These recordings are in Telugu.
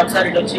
ఒకసారి వచ్చి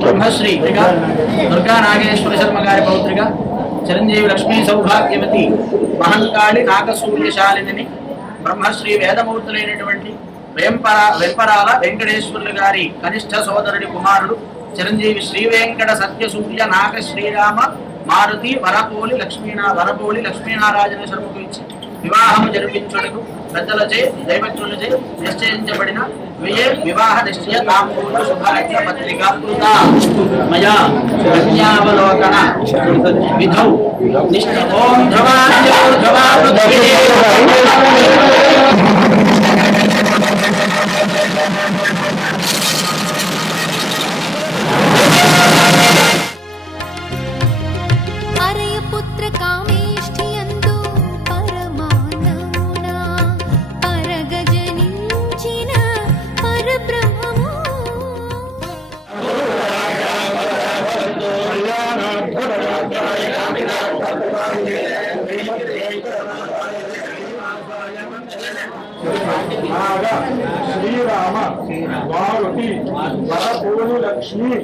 ब्रह्मश्री दुर्गा नागेश्वर शर्मा गारी पौत्रिक चिरंजीवी लक्ष्मी सौभाग्यवती महंकाళి నాగసూర్యశాలిని బ్రహ్మశ్రీ వేదమూర్తులైనటువంటి వెంపరాల వెంకటేశ్వర్లు గారి కనిష్ట సోదరుడి కుమారుడు చిరంజీవి శ్రీ వెంకట సత్యసూర్య నాగ శ్రీరామ మారుతి వరపోలి లక్ష్మీనారాయణ శర్మకు ఇచ్చి వివాహము జరిపించుటకు పెద్దలచే దైవజ్ఞులచే నిశ్చయించబడిన विवाह निश्चय तांबूल शुभलग्न पत्रिका कृता मया प्रज्ञावलोकन विधौ निश्चय ओम ध्रुवा पृथ्वी पुत्र कामेष्ठियन्तु परमानमुना परगजनिंचिन परब्रह्ममु శ్రీరామ మారుతి వరపూలు లక్ష్మి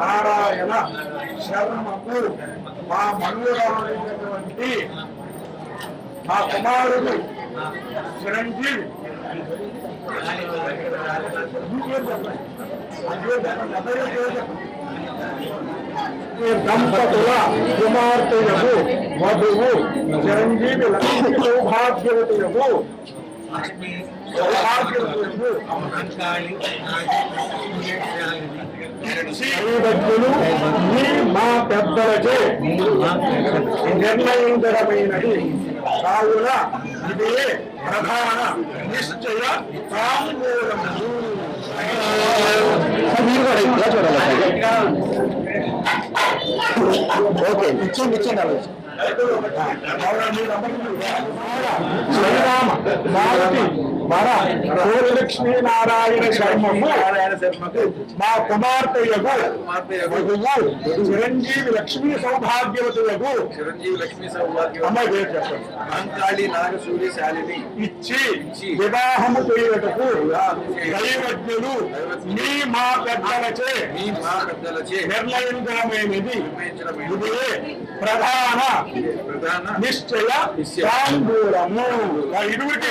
నారాయణ శర్మకు మా మనుగడైనటువంటి మా కుమారుడు చిరంజీవి దంపతుల కుమార్తెయకు వధువు చిరంజీవి లక్ష్మి సౌభాగ్యవతయకు శ్రీభక్తులు మీ మా పెద్దలచే నిర్ణయించడమైనది కావున ఇదే ప్రధాన నిశ్చయ తాంబూలము. ఓకే ఇచ్చింది శ్రీరామ మారుతి వర సూర్యలక్ష్మీ నారాయణ శర్మకు మా కుమార్తెయకు చిరంజీవి లక్ష్మీ సౌభాగ్యవతులకు అమ్మాయి పేరు చెప్పండి మహంకాళి నాగసూర్య శాలిని ఇచ్చి వివాహము చేయుటకు దైవజ్ఞులు మీ మా పెద్దలచే నిర్ణయించడమైనది ఇదే ప్రధాన నిశ్చయ తాంబూలము. ఇరువుకి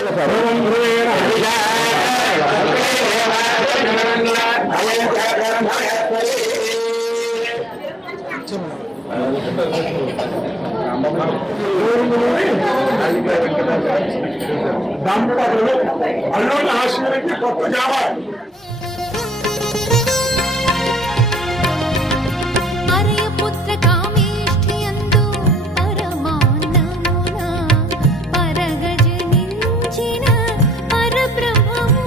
దంపతులు అల్లుని ఆశీర్వదించి గొప్ప కావాలి. పుత్ర కామేష్ఠియందు పరమాన్నమునా పరగజనించిన పరబ్రహ్మము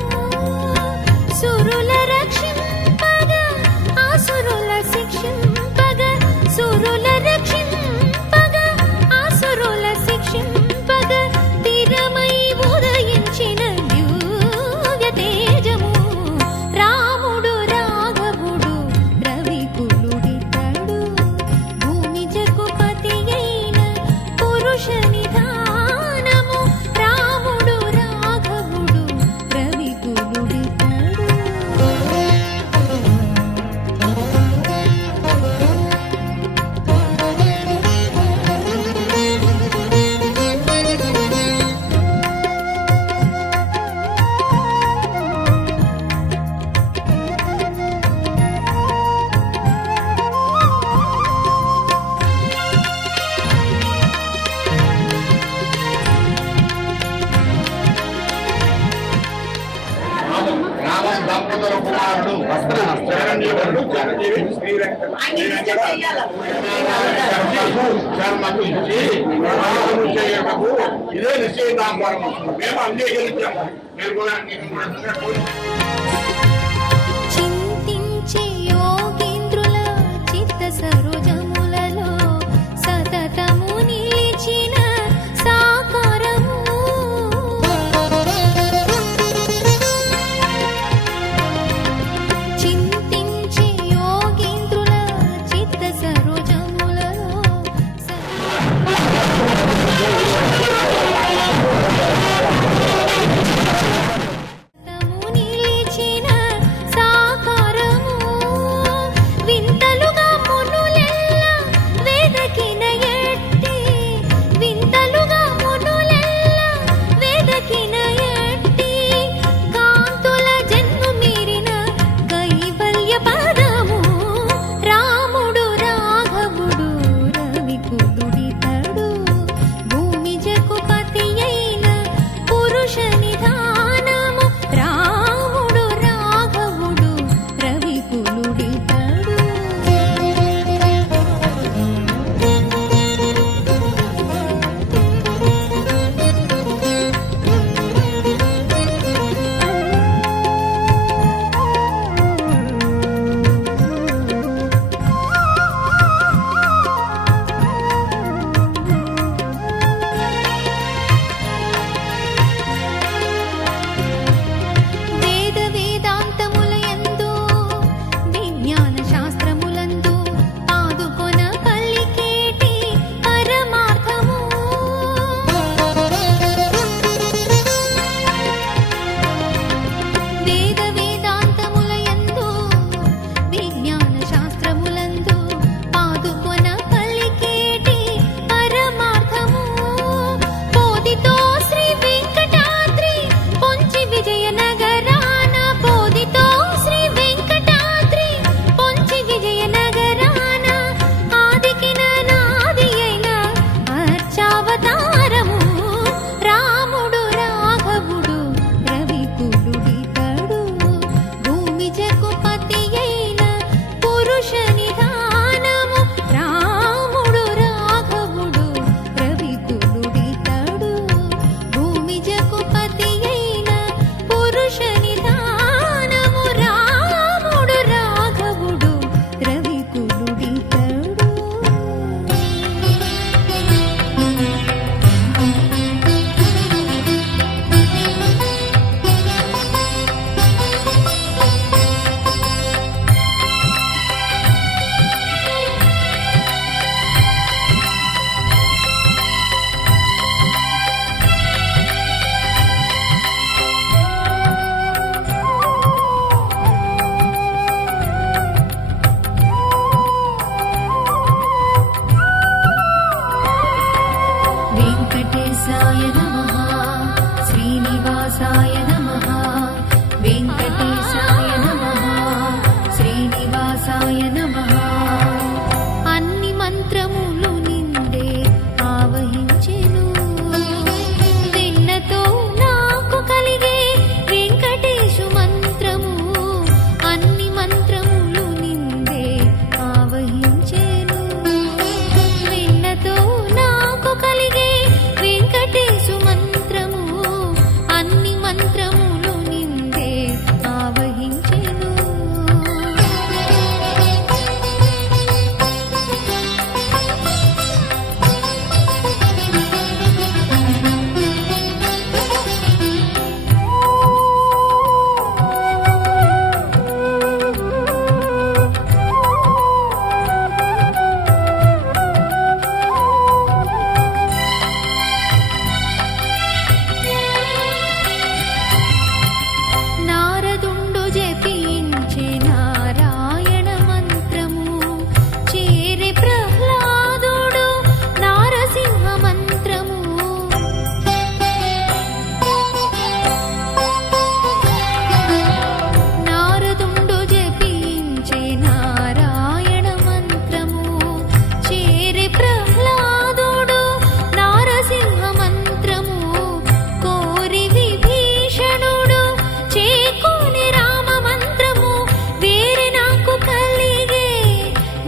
సురుల రక్షింపగ ఆసురుల శిక్షింపగ సురుల రక్షింపగ ఆసురుల శిక్షింపగ తీరమై ఉదయించిన దివ్య తేజము రాముడు రాఘవుడు రవికులుడితడు భూమి జగుపతి అయిన పురుష నిధానము రాముడు రాఘవుడు రవికులుడితడు దంపతుల కుమారుడు శర్మకు ఇచ్చి వివాహము చేయుటకు ఇదే నిశ్చయితాంబరము మేము అంగీకరించాము. మీరు కూడా అంగీకరించారు. చింతించే యోగేంద్రుల చిత్త సరోజములలో సతతము నిలిచిన సాకారము చింతించే యోగేంద్రుల చిత్త సరోజములలో సతతము నిలిచిన వెంకటేశాయ నమః శ్రీనివాసాయ నమః వెంకటేశాయ నమః శ్రీనివాసాయ నమః అన్ని మంత్రములు నిందే ఆవహించెను వెన్నతో నాకు కలిగే వెంకటేశు మంత్రము అన్ని మంత్రములు నిందే ఆవహించెను వెన్నతో నాకు కలిగే వెంకటేశు మంత్రము అన్ని మంత్రములు నిందే ఆవహించెను నారదుండు జపించే నారాయణ మంత్రము చేరే ప్రహ్లాదుడు నారసింహ మంత్రము నారదుండు జపించే నారాయణ మంత్రము చేరే ప్రహ్లాదుడు నారసింహ మంత్రము కోరి విభీషణుడు చేకోని రామ మంత్రము వేరే నాకు కలిగే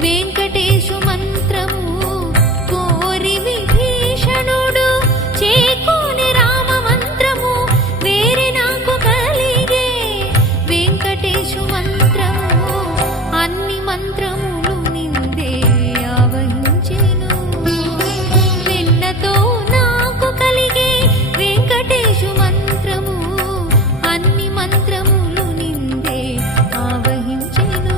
వెంకటేశు మంత్రము కోరి విభీషణుడు చేకోని రామ మంత్రము వేరే నాకు కలిగే వెంకటేశు మంత్రము అన్ని మంత్రములు నిందే ఆవహించెను వెన్నతో నాకు కలిగే వెంకటేశు మంత్రము అన్ని మంత్రములు నిందే ఆవహించెను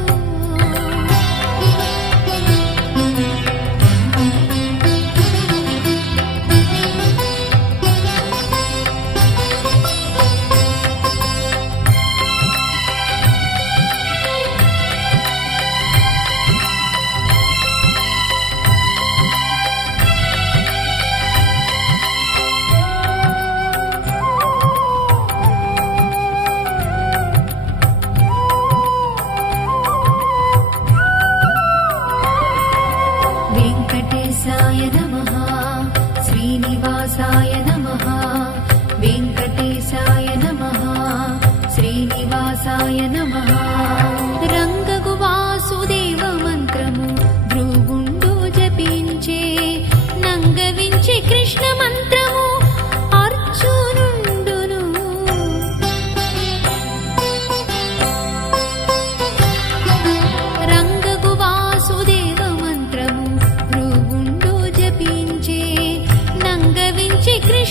వెంకటేశాయ నమః శ్రీనివాసాయ నమః వెంకటేశాయ నమః శ్రీనివాసాయ నమః రంగగు వాసుదేవ మంత్రము భృగుండు జపించే నంగవించే కృష్ణ మంత్రము అర్జునుండును రంగగు వాసుదేవ మంత్రము భృగుండు జపించే నంగవించే కృష్ణ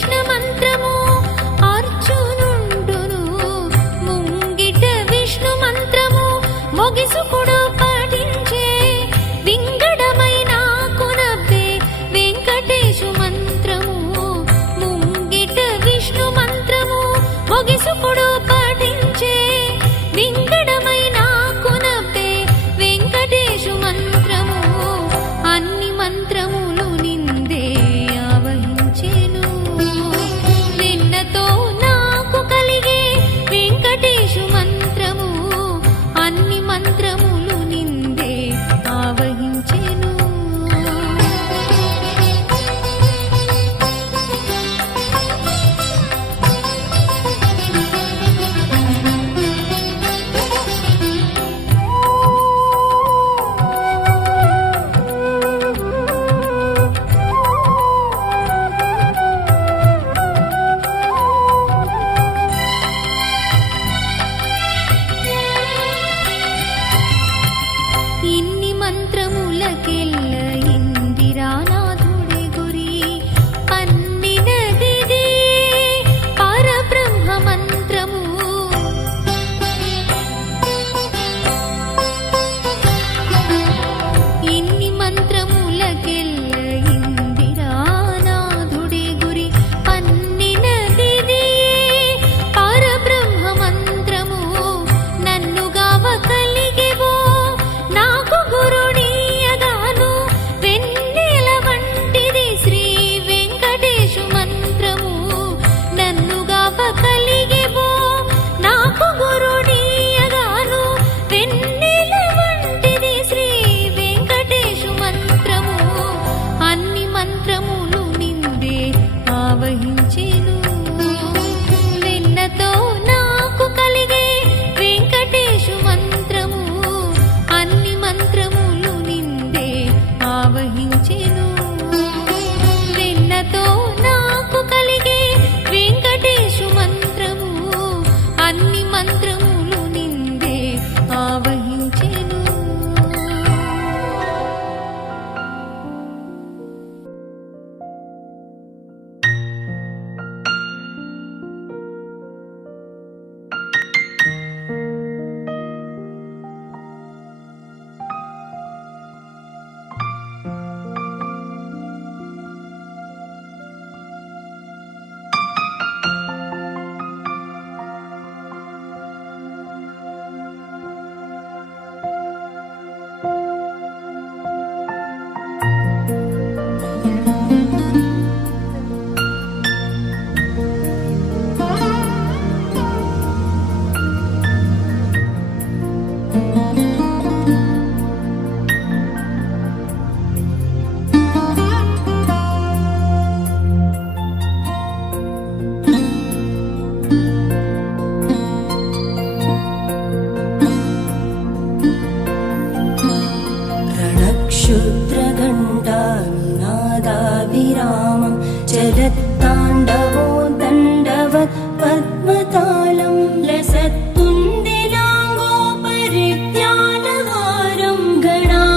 ताण्डवो दण्डवत् पद्मतालं लसत्तुन्दिलाङ्गोपरित्यालहारं गणाधीशमीशानसूनुं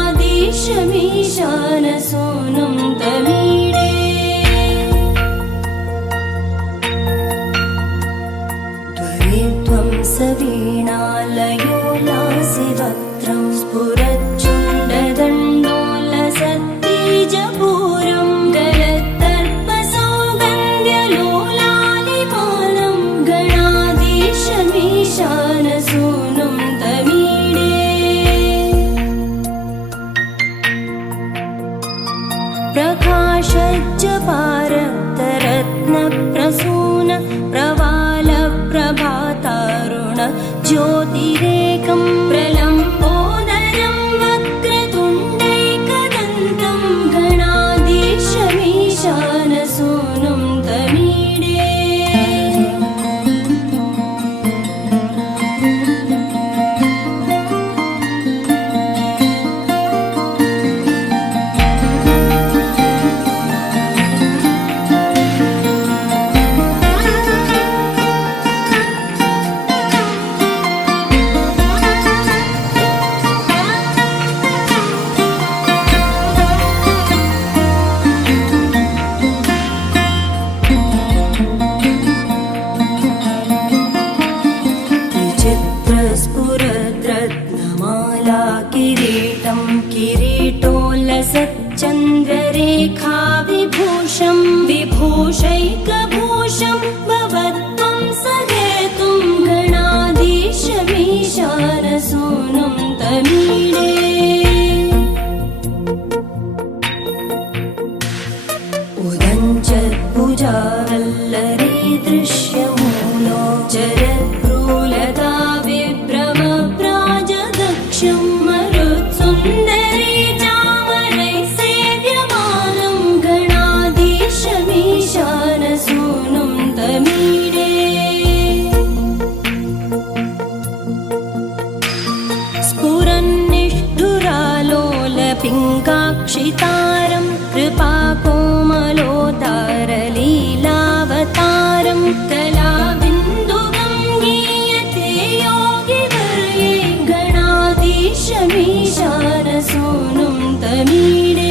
तमीडे त्वरित्वं सवीणालयो लासिवक्त्रं स्फुरच्चुण्डदण्डोलसत्तीजपूरं गलत्तर्पसौगन्ध्यलोलालिपालं गणाधीशमीशानसूनुं तमीडे प्रकाशज्जपारक्तरत्नप्रसून प्रवालप्रभातारुण ज्योतिरेकं प्रलम्बोदरं वक्रतुण्डैकदन्तं गणाधीशमीशानसूनुं तमीडे विचित्रस्फुरद्रत्नमाला किरीटं किरीटोल्लसच्चन्द्ररेखा विभूषं विभूषैकभूषं भवत्वं सहेतुं गणाधीशमीशानसूनुं तमीडे उदञ्चद्भुजावल्लरी दृश्यमूलो जरद्भ्रूलता विभ्रमप्राजदक्षं मरुत्सुन्दरी चामरैः सेव्यमानं गणाधीशमीशानसूनुं तमीडे स्फुरन्निष्ठुरालोलपिङ्गाक्षितारं कृपाकोमलोदारलीलावतारं कलाबिन्दुगं गीयते योगिवर्ये गणाधीशमीशानसूनुं तमीडे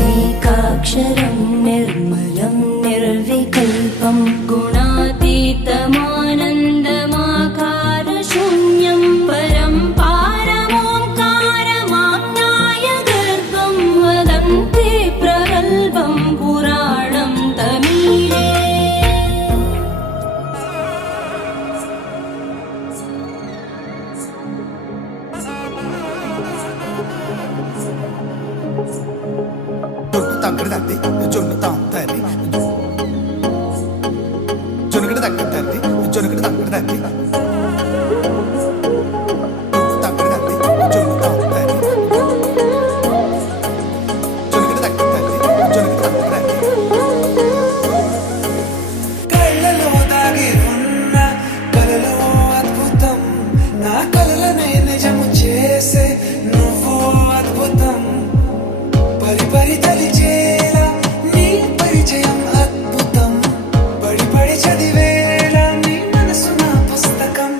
यमेकाक्षरं निर्मलं निर्विकल्पं गुणातीतमानन्दमाकारशून्यं परं पारमोङ्कारमाज्ञाय गर्भं वदन्ति प्रगल्भं पुराणं तमीडे తగ్గడదండి జొన్నుతాం తల్లి జొనుగడ తగ్గదండి జొనుగడ తగ్గదండి తగ్గదండి జొన్నుతాం తల్లి జొనుగడ తగ్గదండి జొనుగడ తగ్గదండి కళ్ళలో దాగి ఉన్న కలలో అద్భుతం నా కలలనే నిజము చేసే నువ్వు అద్భుతం పరి పరి తలిచేలా నీ పరిచయం అద్భుతం పడి పడి చదివేలా నీ మనసు నా పుస్తకం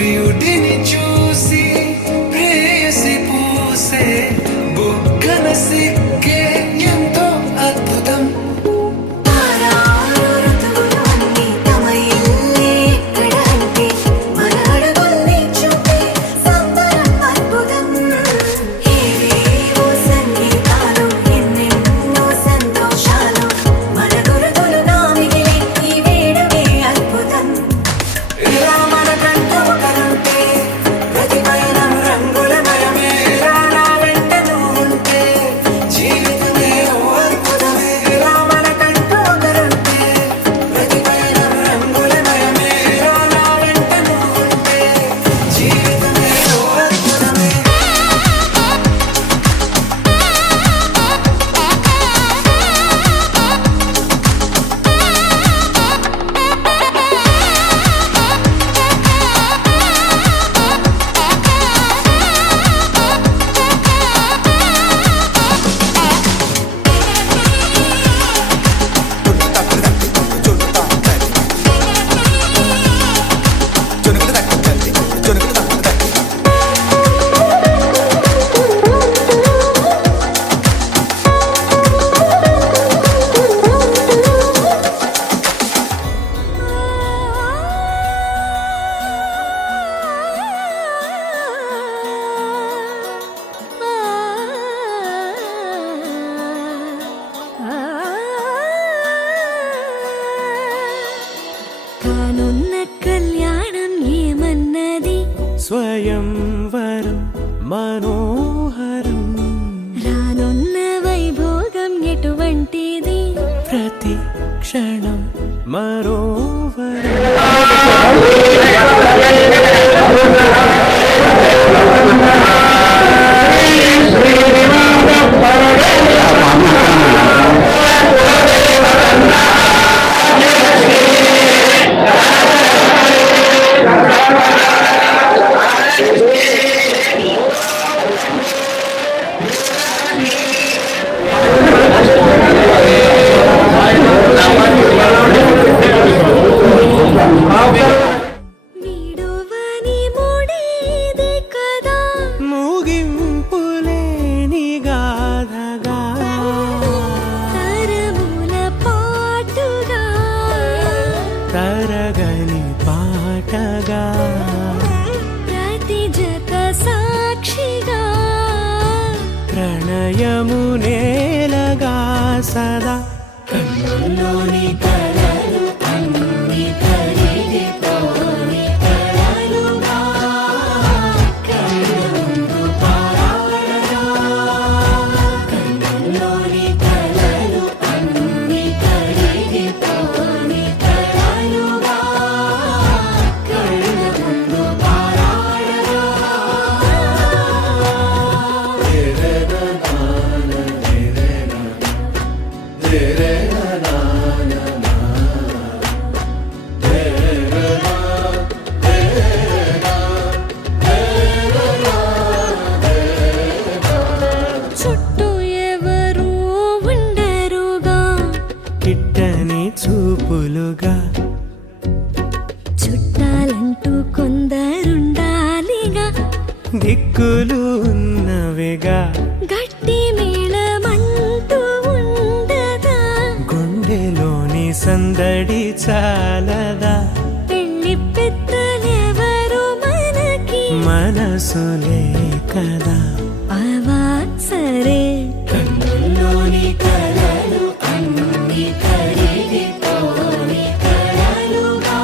ప్రియుడిని చూసి ప్రేయసి పూసే బుగ్గన సిగ్గే ఎంతో అద్భుతం. కానున్న కళ్యాణం ఏమన్నది స్వయంవరం మనోహరం రానున్న వైభోగం ఎటువంటిది ప్రతి క్షణం మరోవరం వీడువని ముడిది కదా ముగింపులేని గాథగా తరముల పాటుగా తరగని పాటగా ప్రతి జత సాక్షిగా ప్రణయము నేలగా సదా కన్నుల్లోని కలలు అన్ని కరిగిపోని కలలుగా కన్నుందు పారాడగా కన్నుల్లోని కలలు అన్ని కరిగిపోని కలలుగా కన్నుందు పారాడగా చుట్టూ ఎవరు ఉండరుగా కిట్టని చూపులుగా చుట్టాలంటూ కొందరుండాలిగా దిక్కులు ఉన్నవిగా గట్టి మేళమంటూ ఉండదా గుండెలోని సందడి చాలదా పెళ్లి పెద్దలెవరు మనకి మనసులే కదా అవా సరే కన్నుల్లోని కలలు అన్ని కరిగిపోని కలలుగా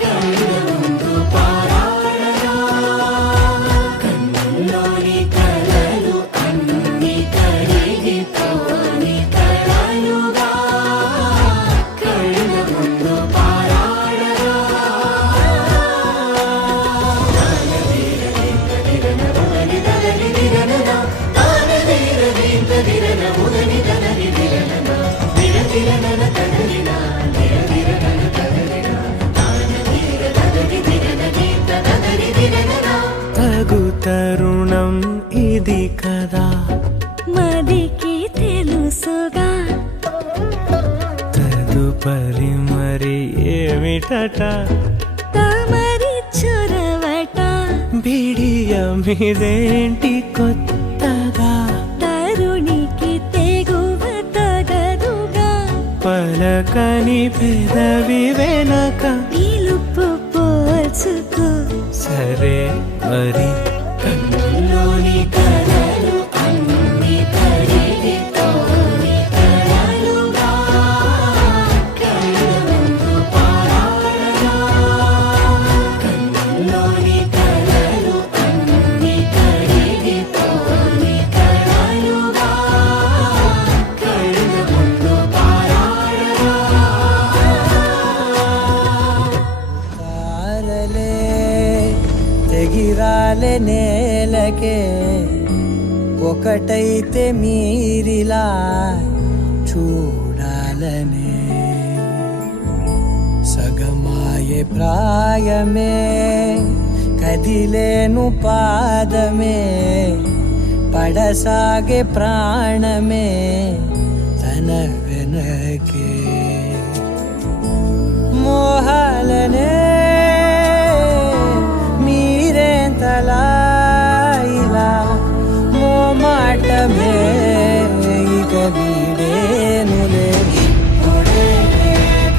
కన్నుందు పారాడగా కన్నుల్లోని కలలు అన్ని కరిగిపోని కలలుగా కన్నుందు పారాడగా తగు తరుణం ఇది కదా మదికి తెలుసుగా తదుపరి మరి ఏమిటట తమరి ఇదేంటి కొత్తగా తరుణికి తెగువ తగదుగా పలకని పెదవి వెనక పిలుపు పోల్చుకో సరే మరి కన్నుల్లోని కలలు అన్ని కరిగితోని కలలుగా కళ్ళముందు పారాడగా కన్నుల్లోని కలలు అన్ని కరిగితోని కలలుగా కళ్ళముందు పారాడగా తారలే తెగిరాలే నేలకే ఒకటైతే మీరిలా చూడాలనే సగమాయే ప్రాయమే కదిలేను పాదమే పడసాగే ప్రాణమే తన వెనకే మోహాలనే మీరేంతలా ఇలా మోమాటమే ఇక వీడేనులే ఇప్పుడే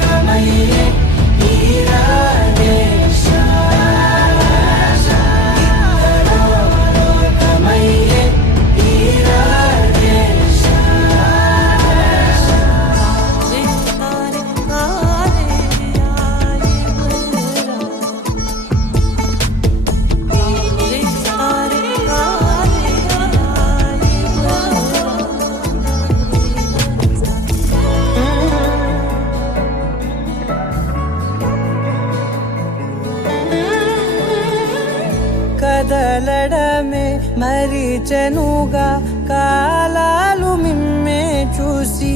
కమయ్యే ఈరాడే ఇద్దరో లోకమయ్యే ఈరాడే కదలడమే మరిచెనుగా కాలాలు మిమ్మే చూసి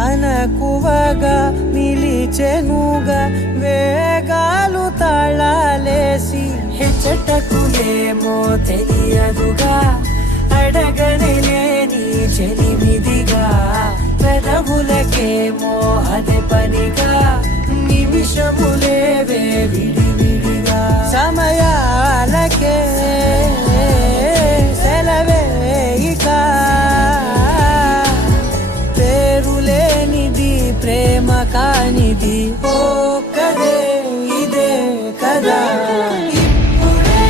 అనకువగా నిలిచెనుగా వేగాలు తాళాలేసి హెచ్చటకులేమో తెలియదుగా అడగని లేని చెలిమిదిగా పెదవులకేమో అదే పనిగా నిమిషములేవే విడివిడిగా సమయాలకే సెలవే ఇక పేరులేనిది ప్రేమ కానిది ఓ కదే ఇదే కదా ఇప్పుడే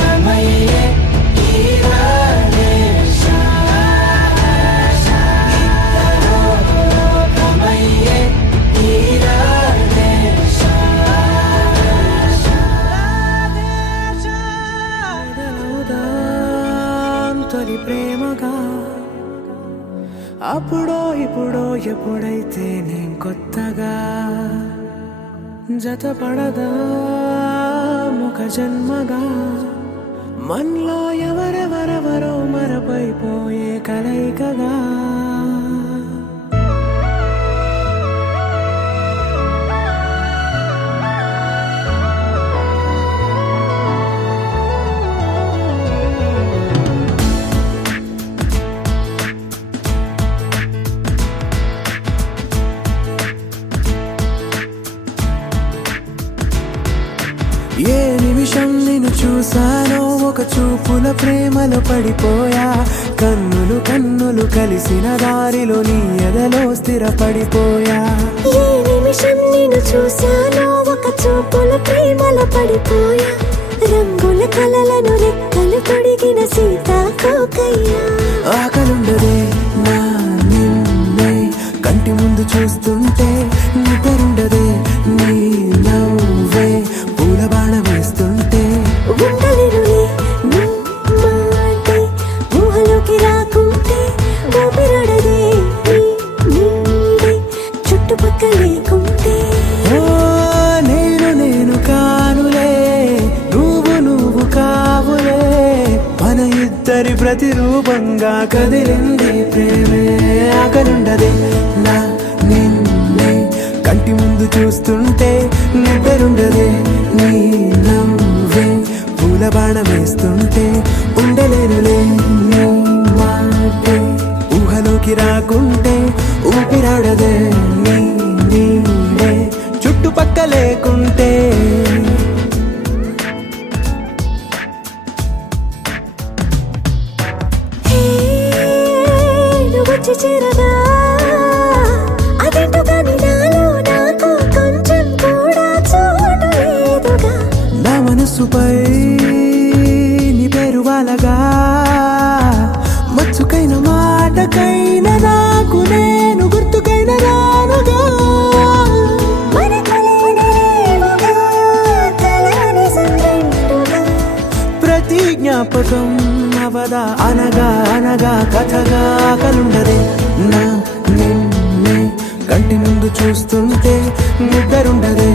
కమయ్యే ఈరాడే ఇద్దరో లోకమయ్యే ఈరాడే తొలి ప్రేమగా అప్పుడో ఇప్పుడో ఎప్పుడైతే నేను కొత్తగా జతపడదా ముఖ జన్మగా మనలో ఎవరెవరెవరో మరపైపోయే కలయికగా ఏ నిమిషం నిన్ను చూసానో ఒక చూపుల ప్రేమలో పడిపోయా కన్నులు కన్నులు కలిసిన దారిలో నీ ఎదలో స్థిరపడిపోయా ఏ నిమిషం నేను చూశానో ఒక చూపుల ప్రేమలో పడిపోయా రంగుల కలలను రెక్కలు తొడిగిన సీతాకోకయ్యా ఆకలుండదే నా నిన్నే కంటి ముందు చూస్తుంటే నిద్రుండదే నీ నవ్వే పూల బాణం వేస్తుంటే ఉండలేనులే నీ మాటే ఊహలోకి రాకుంటే ఊపిరాడదే నీ నీడే చుట్టుపక్కల లేకుంటే ఓ నేను కానులే నువ్వు కావులే మన ఇద్దరి ప్రతిరూపంగా కదిలింది ప్రేమే ఆకలుండదే నా నిన్నే కంటి ముందు చూస్తుంటే నిద్రుండదే నీ నవ్వే పూల బాణం వేస్తుంటే ఉండలేనులే నీ మాటే ఊహలోకి రాకుంటే ఊపిరాడదే నీ నీడే చుట్టుపక్క లేకుంటే మనసుపై నీ పేరు వాలగా మచ్చుకైన మాటకైన నాకు నేను గుర్తుకైన రానుగా మన కలయినేవుగా, కలని సంగంటుగా. ప్రతి జ్ఞాపకం అవదా అనగా అనగా కథగా కలుండదే నా నిన్నే కంటి ముందు చూస్తుంటే నిద్రుండదే